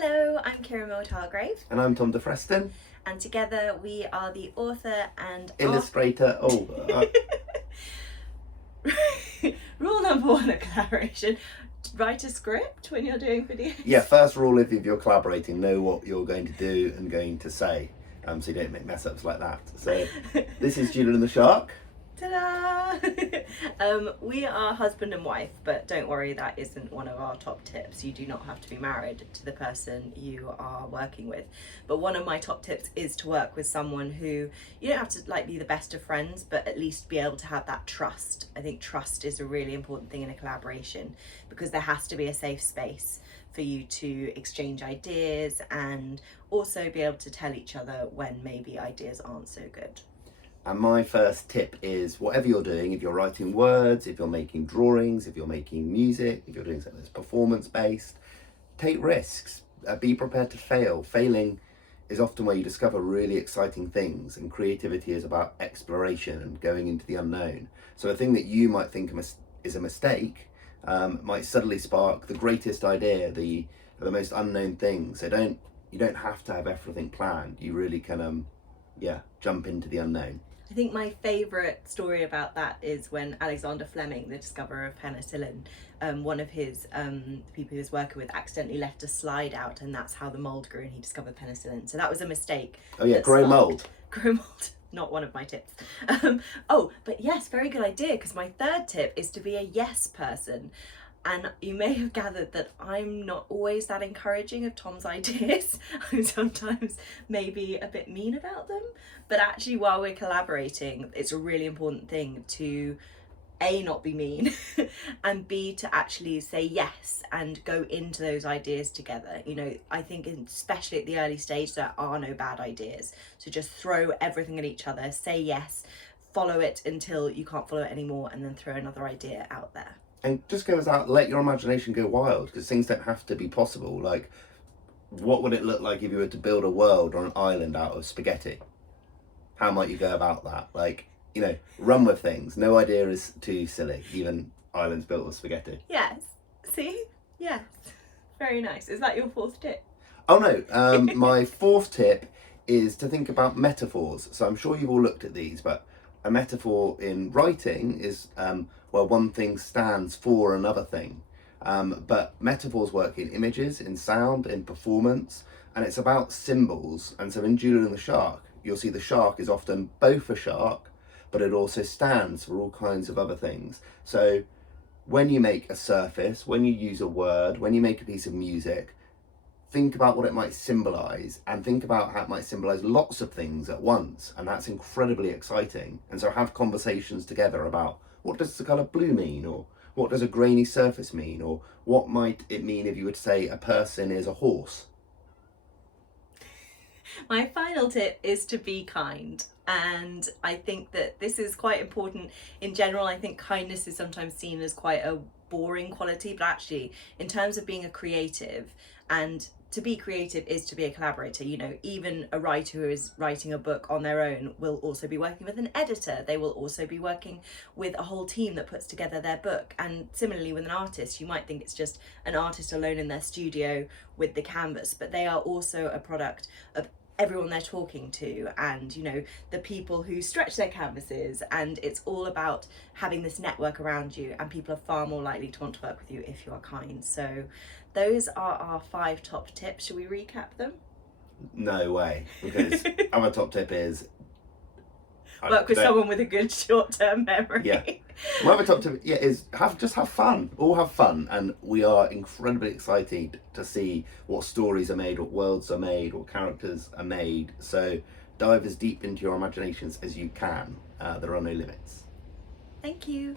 Hello, I'm Kiran Hargrave. And I'm Tom de Freston. And together we are the author and illustrator. Rule number one of collaboration: write a script when you're doing videos. Yeah, first rule if you're collaborating, know what you're going to do and going to say, so you don't make mess ups like that. So this is Julian and the Shark. Ta-da! We are husband and wife, but don't worry, that isn't one of our top tips. You do not have to be married to the person you are working with. But one of my top tips is to work with someone who you don't have to be the best of friends, but at least be able to have that trust. I think trust is a really important thing in a collaboration, because there has to be a safe space for you to exchange ideas and also be able to tell each other when maybe ideas aren't so good. And my first tip is, whatever you're doing, if you're writing words, if you're making drawings, if you're making music, if you're doing something that's performance-based, take risks. Be prepared to fail. Failing is often where you discover really exciting things, and creativity is about exploration and going into the unknown. So a thing that you might think is a mistake might suddenly spark the greatest idea, the most unknown thing. So you don't have to have everything planned. You really can jump into the unknown. I think my favourite story about that is when Alexander Fleming, the discoverer of penicillin, one of his people he was working with accidentally left a slide out, and that's how the mould grew and he discovered penicillin. So that was a mistake. Oh yeah, grow mould. Grow mould, not one of my tips. But yes, very good idea, because my third tip is to be a yes person. And you may have gathered that I'm not always that encouraging of Tom's ideas. I'm sometimes maybe a bit mean about them. But actually, while we're collaborating, it's a really important thing to A, not be mean, and B, to actually say yes and go into those ideas together. You know, I think especially at the early stage, there are no bad ideas. So just throw everything at each other, say yes, follow it until you can't follow it anymore, and then throw another idea out there. And just goes out, let your imagination go wild, because things don't have to be possible. Like, what would it look like if you were to build a world on an island out of spaghetti? How might you go about that? Run with things. No idea is too silly, even islands built of spaghetti. Yes. See? Yes. Very nice. Is that your fourth tip? Oh no, my fourth tip is to think about metaphors. So I'm sure you've all looked at these, but a metaphor in writing is where one thing stands for another thing. But metaphors work in images, in sound, in performance, and it's about symbols. And so in Julian and the Shark, you'll see the shark is often both a shark, but it also stands for all kinds of other things. So when you make a surface, when you use a word, when you make a piece of music, think about what it might symbolize, and think about how it might symbolize lots of things at once. And that's incredibly exciting. And so have conversations together about, what does the color blue mean? Or what does a grainy surface mean? Or what might it mean if you would say a person is a horse? My final tip is to be kind. And I think that this is quite important in general. I think kindness is sometimes seen as quite a boring quality, but actually in terms of being a creative, and to be creative is to be a collaborator. You know, even a writer who is writing a book on their own will also be working with an editor. They will also be working with a whole team that puts together their book. And similarly with an artist, you might think it's just an artist alone in their studio with the canvas, but they are also a product of everyone they're talking to, and the people who stretch their canvases, and it's all about having this network around you, and people are far more likely to want to work with you if you are kind. So those are our 5 top tips. Should we recap them? No way, because our top tip is work with someone with a good short-term memory. Yeah. My other top tip is have fun. All have fun, and we are incredibly excited to see what stories are made, what worlds are made, what characters are made. So dive as deep into your imaginations as you can. There are no limits. Thank you.